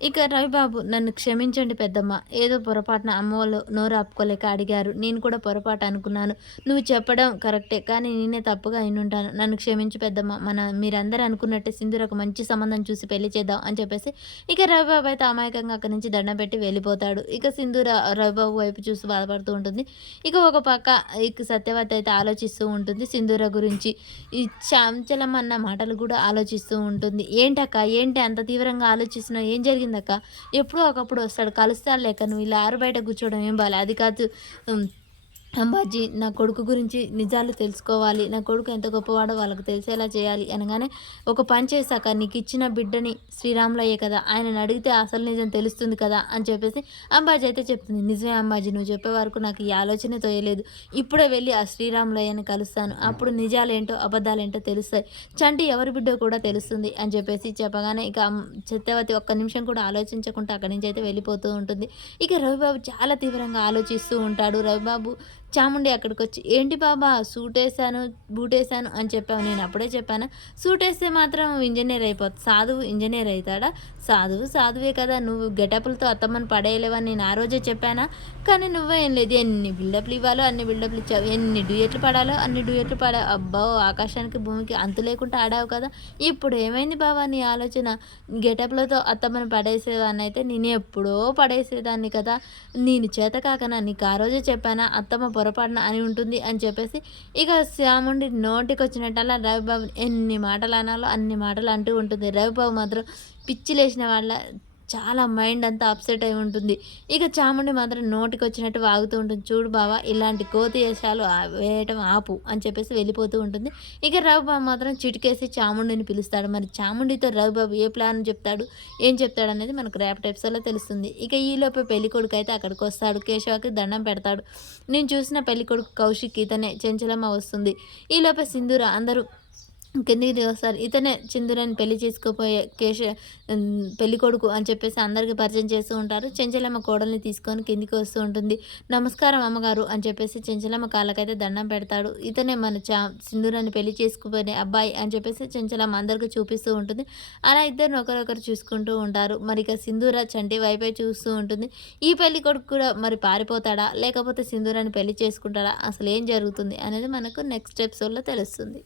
ఇక రవిబాబు నన్ను క్షమించండి పెద్దమ్మ. ఏదో పొరపాటున అమ్మ వాళ్ళు నోరు ఆపుకోలేక అడిగారు. నేను కూడా పొరపాటు అనుకున్నాను. నువ్వు చెప్పడం కరెక్టే కానీ నేనే తప్పుగా అయినుంటాను నన్ను క్షమించు పెద్దమ్మ. మన మీరందరూ అనుకున్నట్టే సింధూర్ ఒక మంచి సంబంధం చూసి పెళ్ళి చేద్దాం అని చెప్పేసి ఇక రవిబాబు అయితే అమాయకంగా అక్కడి నుంచి దండం పెట్టి వెళ్ళిపోతాడు. ఇక సింధూర రవిబాబు వైపు చూసి బాధపడుతూ ఉంటుంది. ఇక ఒక పక్క ఇక సత్యవతి అయితే ఆలోచిస్తూ ఉంటుంది సింధూర గురించి. ఈ చంచలం అన్న మాటలు కూడా ఆలోచిస్తూ ఉంటుంది. ఏంటక్క? ఏంటి అంత తీవ్రంగా ఆలోచిస్తున్నావు? ఏం జరిగింది? జరిగిందక్క. ఎప్పుడో ఒకప్పుడు వస్తాడు. కలుస్తాడు లేక నువ్వు ఇలా ఆరు బయట కూర్చోవడం ఏం బాలే. అది కాదు. అంబాజీ నా కొడుకు గురించి నిజాలు తెలుసుకోవాలి. నా కొడుకు ఎంత గొప్పవాడో వాళ్ళకి తెలిసేలా చేయాలి అనగానే ఒక పని చేశాక నీకు ఇచ్చిన బిడ్డని శ్రీరాములయ్యే కదా ఆయనను అడిగితే అసలు నిజం తెలుస్తుంది కదా అని చెప్పేసి అంబాజీ అయితే చెప్తుంది. నిజమే అంబాజీ నువ్వు చెప్పే వరకు నాకు ఈ ఆలోచన తోయలేదు. ఇప్పుడే వెళ్ళి ఆ శ్రీరాములయ్యని కలుస్తాను. అప్పుడు నిజాలేంటో అబద్ధాలేంటో తెలుస్తాయి. చంటి ఎవరి బిడ్డో కూడా తెలుస్తుంది అని చెప్పేసి చెప్పగానే ఇక చిత్తవతి ఒక్క నిమిషం కూడా ఆలోచించకుండా అక్కడి నుంచి అయితే వెళ్ళిపోతూ ఉంటుంది. ఇక రవిబాబు చాలా తీవ్రంగా ఆలోచిస్తూ ఉంటాడు. రవిబాబు చాముండి అక్కడికి వచ్చి ఏంటి బాబా సూట్ వేసాను బూట్ వేసాను అని చెప్పావు. నేను అప్పుడే చెప్పాను. సూట్ వేస్తే మాత్రం ఇంజనీర్ అయిపోతుంది సాధువు ఇంజనీర్ అవుతాడా? సాధువు సాధువే కదా నువ్వు గెటప్లతో అత్తమ్మని పడేయలేవని నేను ఆ రోజే చెప్పానా? కానీ నువ్వే ఏం లేదు. ఎన్ని బిల్డప్లు ఇవ్వాలో అన్ని బిల్డప్లు ఇచ్చావు. ఎన్ని డ్యూయట్లు పడాలో అన్ని డ్యూయట్లు పడా అబ్బా ఆకాశానికి భూమికి అంతు లేకుండా ఆడావు కదా. ఇప్పుడు ఏమైంది బాబా నీ ఆలోచన? గెటప్లతో అత్తమ్మని పడేసేవాన్ని అయితే నేను ఎప్పుడో పడేసేదాన్ని కదా. నేను చేత కాకనా? నీకు ఆ రోజే చెప్పానా? అత్తమ్మ పొరపాటున అని ఉంటుంది అని చెప్పేసి ఇక శ్యాముండి నోటికి వచ్చినట్టల్లా రవిబాబు ఎన్ని మాటలు అనాలో అన్ని మాటలు అంటూ ఉంటుంది. రవిబాబు మాత్రం పిచ్చి లేచిన వాళ్ళ చాలా మైండ్ అంతా అప్సెట్ అయి ఉంటుంది. ఇక చాముండి మాత్రం నోటికి వచ్చినట్టు వాగుతూ ఉంటుంది. చూడు బావా ఇలాంటి కోతి వేషాలు వేయటం ఆపు అని చెప్పేసి వెళ్ళిపోతూ ఉంటుంది. ఇక రవిబాబు మాత్రం చిటికేసి చాముండిని పిలుస్తాడు. మరి చాముండితో రవిబాబు ఏ ప్లాన్ చెప్తాడు? ఏం చెప్తాడు అనేది మనకు రేపటి ఎపిసోడ్లో తెలుస్తుంది. ఇక ఈలోపు పెళ్ళి కొడుకు అయితే అక్కడికి వస్తాడు. కేశవకి దండం పెడతాడు. నేను చూసిన పెళ్ళి కొడుకు కౌశిక్ ఇతనే చెంచలమ్మ వస్తుంది. ఈలోపే సింధూర అందరూ కిందికి వస్తారు ఇతనే చిందురని పెళ్ళి చేసుకోపోయే కేశ పెళ్ళి కొడుకు అని చెప్పేసి అందరికీ పరిచయం చేస్తూ ఉంటారు. చెంచలమ్మ కోడల్ని తీసుకొని కిందికి వస్తూ ఉంటుంది. నమస్కారం అమ్మగారు అని చెప్పేసి చెంచలమ్మ కాళ్ళకైతే దండం పెడతాడు. ఇతనే మన చా సింధూరాన్ని పెళ్ళి చేసుకుపోయే అబ్బాయి అని చెప్పేసి చెంచలమ్మ అందరికీ చూపిస్తూ ఉంటుంది. అలా ఇద్దరిని ఒకరొకరు చూసుకుంటూ ఉంటారు. మరి ఇక సింధూర చంటి వైపే చూస్తూ ఉంటుంది. ఈ పెళ్ళి కొడుకు కూడా మరి పారిపోతాడా? లేకపోతే సింధూరాన్ని పెళ్ళి చేసుకుంటాడా? అసలు ఏం జరుగుతుంది అనేది మనకు నెక్స్ట్ ఎపిసోడ్లో తెలుస్తుంది.